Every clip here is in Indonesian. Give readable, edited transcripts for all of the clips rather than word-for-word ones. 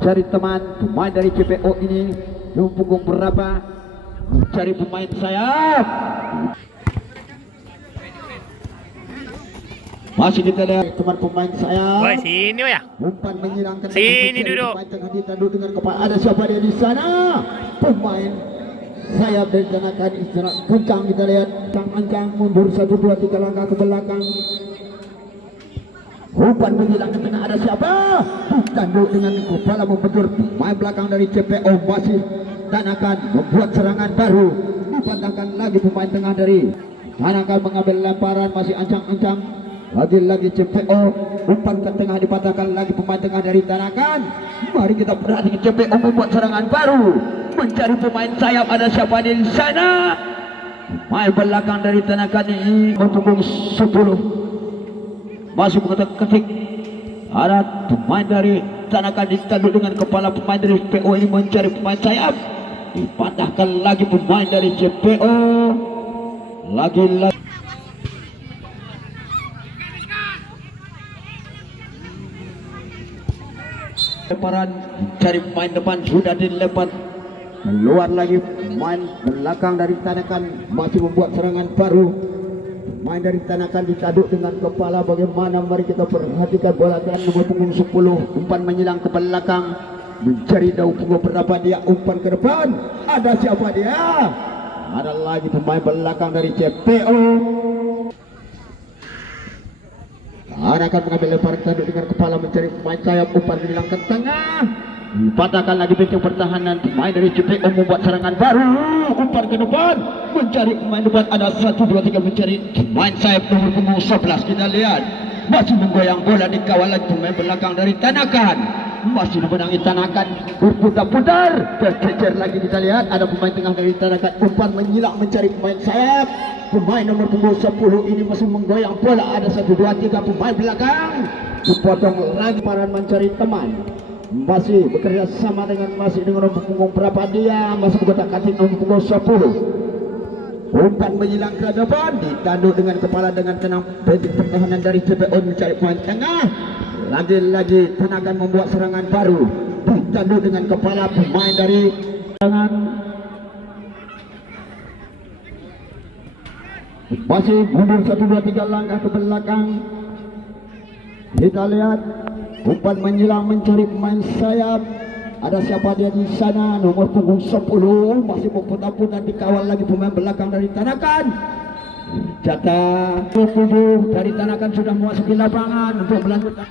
mencari teman pemain dari CPO ini punggung berapa, mencari pemain sayap. Masih kita lihat teman pemain sayap. Woi, sini ya. Umpan menyilangkan. Sini duduk. Pemain tengah ditanduk dengan kepala. Ada siapa dia di sana? Pemain sayap dari Tanakan istirahat kencang, kita lihat kencang mundur 1 2 3 langkah ke belakang. Umpan menyilangkan tengah, ada siapa? Ditanduk dengan kepala membentur pemain belakang dari CPO. Masih Tanakan membuat serangan baru. Dipandangkan lagi pemain tengah dari Tanakan mengambil lemparan, masih ancang-ancang. Lagi-lagi CPO, umpan ke tengah dipatahkan lagi pemain tengah dari Tanakan. Mari kita perhatikan CPO membuat serangan baru, mencari pemain sayap. Ada siapa di sana? Pemain belakang dari Tanakan ini punggung 10 masih mengetik-ketik. Ada pemain dari Tanakan ditanduk dengan kepala pemain dari CPO ini mencari pemain sayap. Dipatahkan lagi pemain dari CPO. Lagi-lagi lemparan, cari pemain depan sudah dilempar keluar lagi. Pemain belakang dari Tanakan masih membuat serangan baru. Pemain dari Tanakan ditaduk dengan kepala. Bagaimana, mari kita perhatikan bola dan nomor punggung 10. Umpan menyilang ke belakang, mencari daun punggung berapa dia, umpan ke depan. Ada siapa dia? Ada lagi pemain belakang dari CPO. Akan mengambil lemparan tanduk dengan kepala, mencari pemain sayap. Umpan hilang ke tengah, dipatahkan lagi benteng pertahanan. Pemain dari CPO membuat serangan baru. Umpan ke depan, mencari pemain depan. Ada 1 2 3 mencari pemain sayap nomor punggung 11. Kita lihat masih menggoyang bola di kawalan pemain belakang dari Tanakan. Masih memenangi Tanakan, berputar-putar, bercecer lagi. Kita lihat ada pemain tengah dari Tanakan. Umpan menyilang mencari pemain sayap. Pemain nomor punggung 10 ini masih menggoyang bola. Ada 1 2 3 pemain belakang. Dipotong lagi paran mencari teman. Masih bekerja sama dengan nomor punggung berapa dia, masih menggotak-gatik nomor punggung 10. Umpan menyilang ke depan, ditanduk dengan kepala dengan tenang. Benteng pertahanan dari CPO mencari pemain tengah. Lagi-lagi Tanakan membuat serangan baru, ditanduk dengan kepala pemain dari tangan. Masih mundur 1 2 3 langkah ke belakang. Kita lihat umpan menyilang mencari pemain sayap. Ada siapa dia di sana? Nomor punggung 10 masih berputar-putar, dikawal lagi pemain belakang dari Tanakan. Jatah 7 dari Tanakan sudah memasuki lapangan untuk melanjutkan.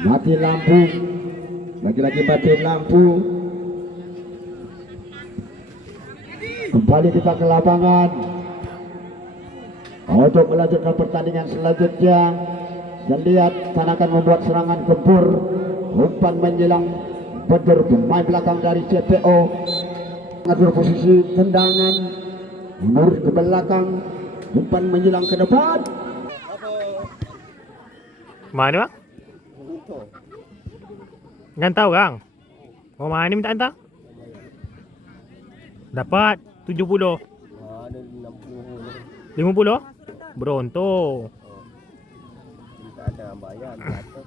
Mati lampu, lagi-lagi mati lampu. Kembali kita ke lapangan untuk melanjutkan pertandingan selanjutnya. Dan lihat Tanakan membuat serangan gempur, umpan menjelang bener pemain belakang dari CPO mengatur posisi tendangan mundur ke belakang, umpan menjelang ke depan. Mana bang? Nggak tahu Kang. Mau mana minta entah? Dapat 70. 50? Beronto. Tidak ada bayar di atas.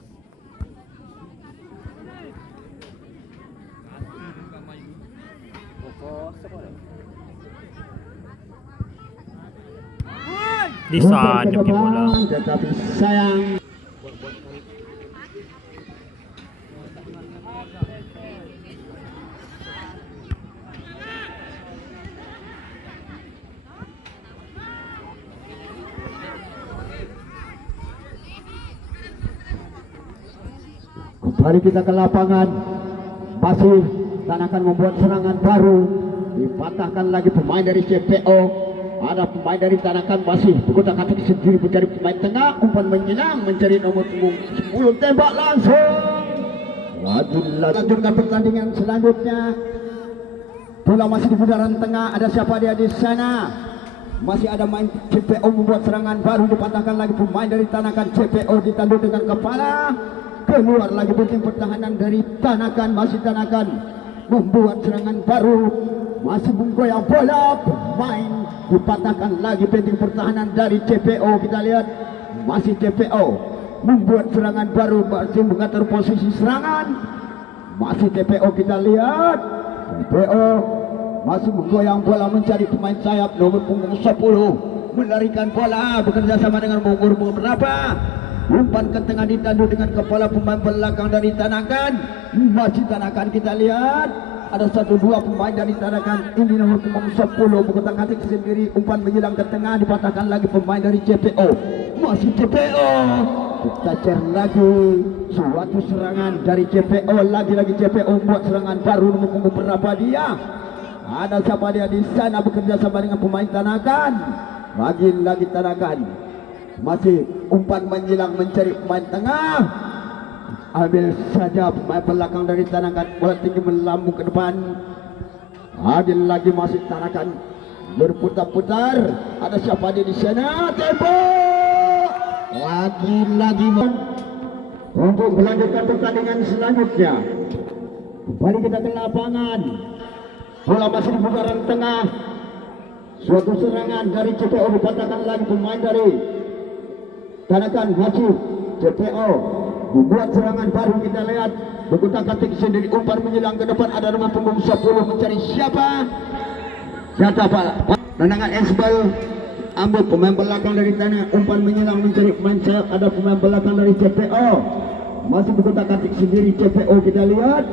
Di sana Umpan ke punya bola. depan, tetapi sayang. Kembali kita ke lapangan. Masih Tanakan membuat serangan baru. Dipatahkan lagi pemain dari CPO. Ada pemain dari Tanakan masih berkotak-katik sendiri mencari pemain tengah. Umpan menyelang mencari nomor punggung 10. Tembak langsung. Lanjutkan pertandingan selanjutnya. Bola masih di putaran tengah. Ada siapa dia di sana? Masih ada main CPO membuat serangan baru. Dipatahkan lagi pemain dari Tanakan. CPO ditandu dengan kepala. Keluar lagi penting pertahanan dari Tanakan. Masih Tanakan membuat serangan baru. Masih menggoyang bola. Pemain dipatahkan lagi penting pertahanan dari CPO. Kita lihat masih CPO membuat serangan baru. Masih mengatur posisi serangan. Masih CPO kita lihat. CPO masih menggoyang bola mencari pemain sayap nomor punggung 10. Melarikan bola bekerja sama dengan umur berapa? Umpan ke tengah ditandu dengan kepala pemain belakang dari Tanakan. Masih Tanakan kita lihat. Ada 1-2 pemain dari Tanakan. Ini nomor punggung 10 berkotak-katik sendiri. Umpan menjelang ke tengah dipatahkan lagi pemain dari CPO. Masih CPO. Kita cari lagi suatu serangan dari CPO. Lagi-lagi CPO membuat serangan baru nomor punggung berapa dia? Ada siapa dia di sana bekerja sama dengan pemain Tanakan. Lagi-lagi Tanakan. Masih umpan menjelang mencari pemain tengah. Ambil saja pemain belakang dari Tanakan. Bola tinggi melambung ke depan. Ambil lagi masih Tanakan berputar-putar. Ada siapa dia di sana? Tembak. Lagi-lagi untuk melanjutkan pertandingan selanjutnya. Kembali kita ke lapangan. Bola masih di putaran tengah. Suatu serangan dari CPO dipatahkan lagi pemain dari Tanakan. Masih CPO membuat serangan baru. Kita lihat berkotak-katik sendiri. Umpan menjelang ke depan. Ada nomor punggung 10 mencari siapa? Siapa Pak? Tendangan Esbal. Ambil pemain belakang dari Tanah. Umpan menyelang mencari pemain sayap. Ada pemain belakang dari CPO. Masih berkotak-katik sendiri CPO. Kita lihat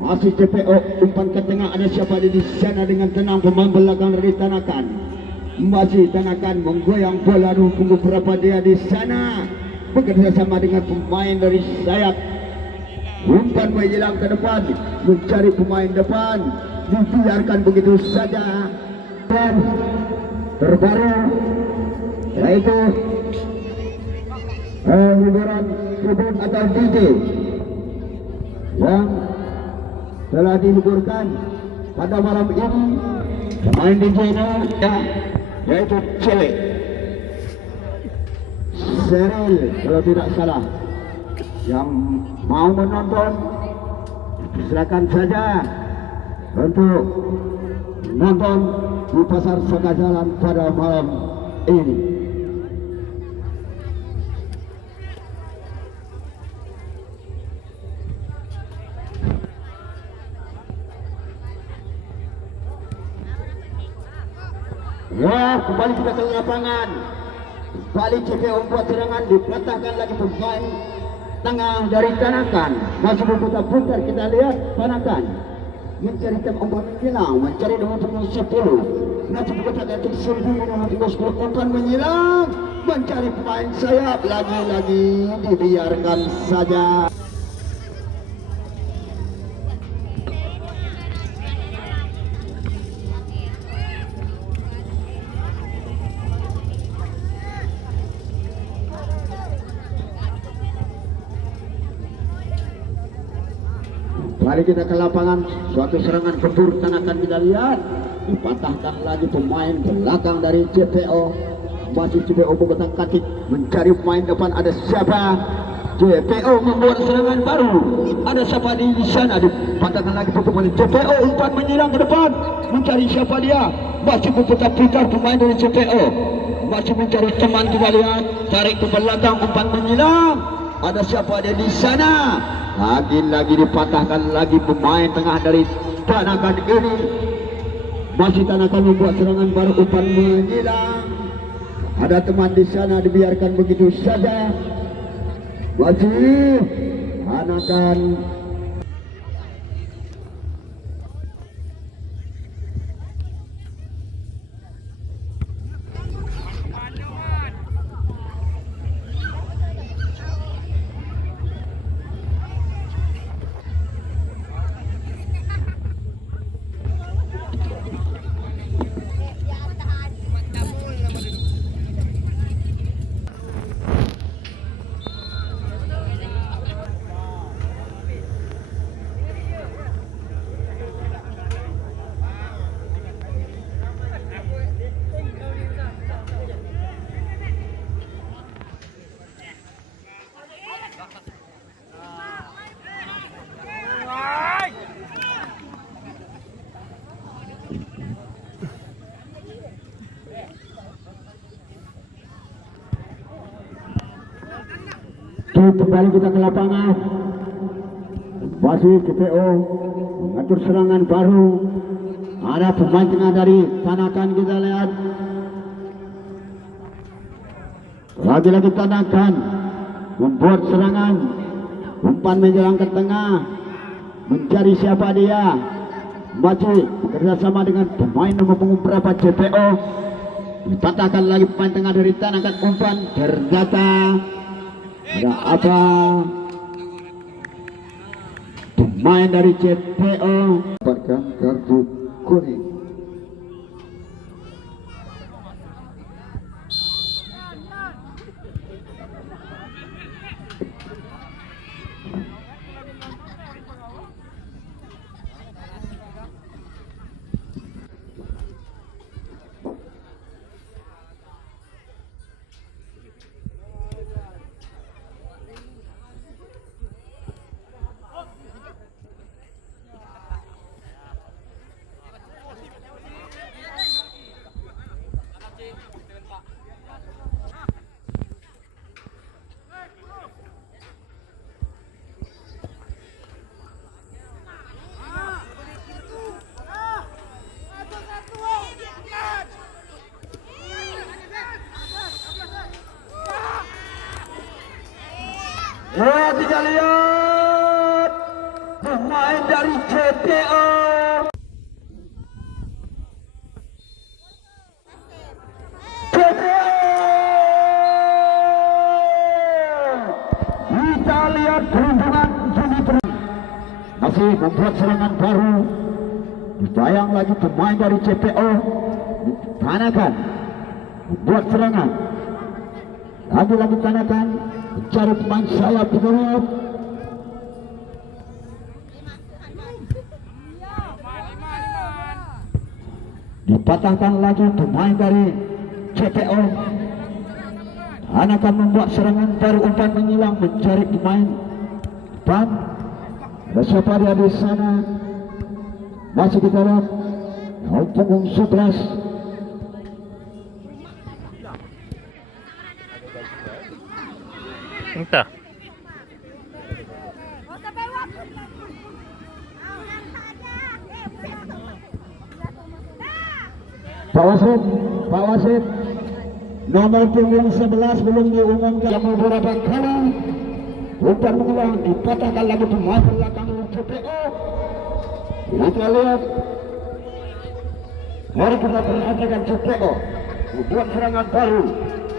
masih CPO. Umpan ke tengah. Ada siapa di sana dengan tenang pemain belakang dari Tanakan. Masih Tanakan menggoyang bola. Punggung berapa dia di sana? Bekerja sama dengan pemain dari sayap. Umpan menjelang ke depan mencari pemain depan. Dibiarkan begitu saja. Dan terbaru yaitu hiburan tribun atau DJ yang telah diliburkan pada malam ini. Pemain DJ-nya yaitu cewek Seril kalau tidak salah. Yang mau menonton silakan saja untuk nonton di Pasar Sogajalan pada malam ini. Ya, kembali kita ke lapangan. Kembali CPO membuat serangan, dipatahkan lagi pemain tengah dari Tanakan. Masih berputar-putar, kita lihat Tanakan mencari umpan menyelang, mencari nomor punggung 10. Masih berkotak-katik sendiri nomor punggung 10. Umpan menyelang, mencari pemain sayap. Lagi-lagi dibiarkan saja. Kembali kita ke lapangan. Suatu serangan keburtan akan kita lihat. Dipatahkan lagi pemain belakang dari CPO. Masih CPO mengotak katik mencari pemain depan. Ada siapa? CPO membuat serangan baru. Ada siapa di sana? Dipatahkan lagi pemain CPO. Umpan menyerang ke depan. Mencari siapa dia? Masih memutar-putar pemain dari CPO. Masih mencari teman, kita lihat. Tarik ke belakang, umpan menyerang. Ada siapa dia di sana? Lagi-lagi dipatahkan lagi pemain tengah dari Tanakan ini. Masih Tanakan membuat serangan baru, umpan menyerang. Ada teman di sana, dibiarkan begitu saja. Masih Tanakan. Kembali kita ke lapangan. Masih CPO mengatur serangan baru. Ada pemain tengah dari Tanakan, kita lihat. Lagi-lagi Tanakan membuat serangan. Umpan menyerang ke tengah. Mencari siapa dia? Masih bekerjasama dengan pemain nomor punggung berapa CPO. Dipatahkan lagi pemain tengah dari Tanakan. Umpan ternyata ada apa? Pemain dari CPO dapatkan kartu kuning. Kita lihat pemain dari CPO. Kita lihat peruntungan Juniper masih membuat serangan baru. Dibayang lagi pemain dari CPO. Tanakan membuat serangan. Lagi-lagi Tanakan mencari pemain sayap di bawah. Dipatahkan lagi pemain dari CPO. Tanakan membuat serangan baru, umpan menyilang mencari pemain depan. Ada siapa dia di sana? Masih kita lihat nomor punggung 11. Entah. Pak Wasit, nomor punggung 11 belum diumumkan beberapa kali. Umpan mengulang, dipatahkan lagi pemain belakang CPO. Kita lihat. Mari kita perhatikan CPO membuat serangan baru.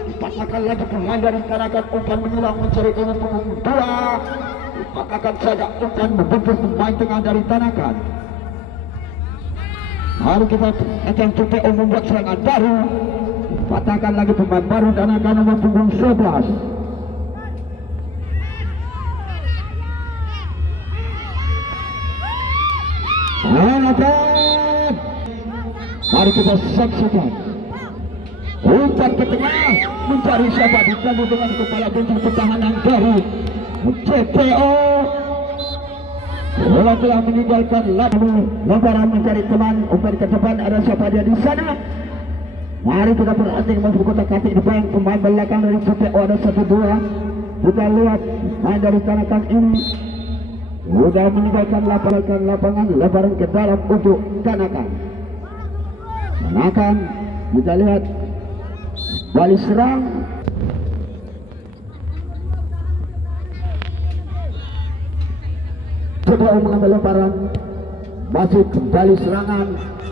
Dipatahkan lagi pemain dari Tanakan, umpan menyilang mencari nomor punggung 2. Dipatahkan saja umpan membentuk pemain tengah dari Tanakan. Mari kita akan CPO membuat serangan baru. Dipatahkan lagi pemain baru Tanakan nomor punggung 11. Mari kita saksikan. Umpan ke tengah, mencari siapa, ditanggung dengan kepala benteng pertahanan dari CPO. Bola telah meninggalkan lebaran mencari teman. Umpan ke depan, ada siapa dia di sana. Mari kita berhenti masuk kotak-katik depan. Pemain belakang dari CPO ada 1-2. Kita lihat main dari Tanakan ini sudah meninggalkan lapangan, lebaran ke dalam untuk Tanakan. Tanakan, kita lihat balik serang. CPO mengambil lebaran, masih kembali serangan.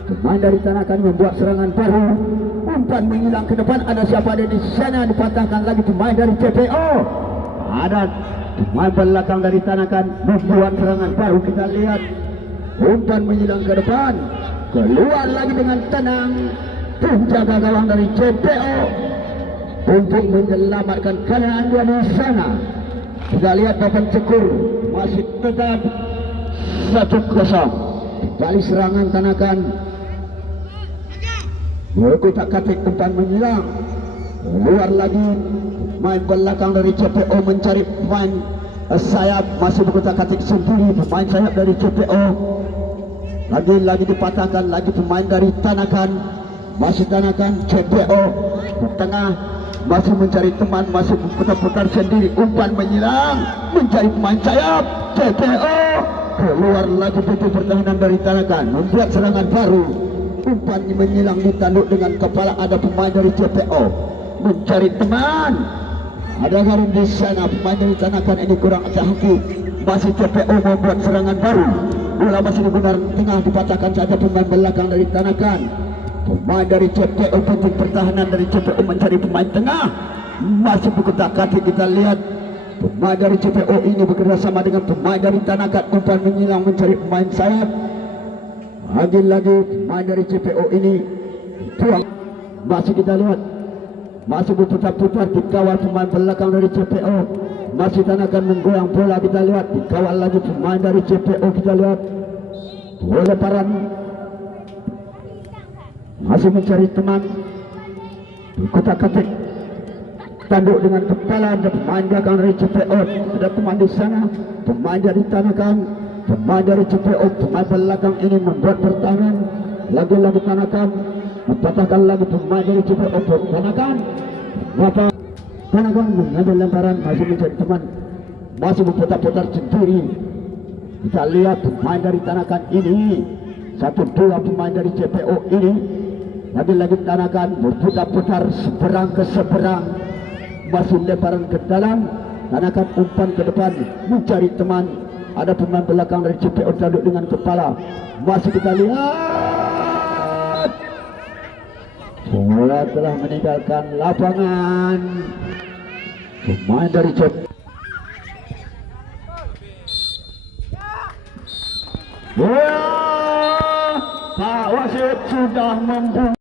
Pemain dari Tanakan membuat serangan baru. Umpan menghilang ke depan, ada siapa ada di sana, dipatahkan lagi pemain dari CPO. Ada pemain belakang dari Tanakan membuat serangan baru. Kita lihat umpan menghilang ke depan, keluar lagi dengan tenang. Penjaga gawang dari CPO untuk menyelamatkan keadaan dia di sana. Kita lihat papan cekur masih tetap 1-0. Kembali serangan Tanakan. Kotak-katik umpan menghilang, keluar lagi main belakang dari CPO mencari pemain sayap, masih berkotak-katik sendiri pemain sayap dari CPO. Lagi-lagi dipatahkan lagi pemain dari Tanakan. Masih Tanakan, CPO di tengah masih mencari teman, masih putar-putar sendiri. Umpan menghilang, mencari pemain sayap CPO. Keluar lagi pintu pertahanan dari Tanakan, membuat serangan baru. Umpan menghilang, ditanduk dengan kepala. Ada pemain dari CPO mencari teman. Ada garis di sana, pemain dari Tanakan ini kurang hati-hati. Masih CPO membuat serangan baru. Bola masih digunakan tengah, dipatahkan saja pemain belakang dari Tanakan. Pemain dari CPO, penting pertahanan dari CPO mencari pemain tengah. Masih berkotak-katik. Kita lihat pemain dari CPO ini bekerjasama dengan pemain dari Tanakan. Umpan menghilang, mencari pemain sayap. Lagi-lagi pemain dari CPO ini tuang. Masih kita lihat masih berputar-putar, dikawal pemain belakang dari CPO. Masih Tanakan menggoyang bola. Kita lihat dikawal lagi pemain dari CPO. Kita lihat bola lebaran, masih mencari teman. Kotak-katik, tanduk dengan kepala. Ada pemain belakang dari CPO. Ada teman di sana, pemain dari Tanakan. Pemain dari CPO, pemain belakang ini membuat pertahanan. Lagi-lagi Tanakan, dipatahkan lagi pemain dari CPO. Tanakan mengambil lemparan, masih mencari teman, masih berputar-putar sendiri. Kita lihat pemain dari Tanakan ini 1-2 pemain dari CPO ini. Lagi-lagi Tanakan berputar-putar seberang ke seberang, masih lemparan ke dalam. Tanakan umpan ke depan, mencari teman. Ada pemain belakang dari CPO tanduk dengan kepala. Masih kita lihat bola telah meninggalkan lapangan. Pemain dari CPO. Pak wasit sudah membuka.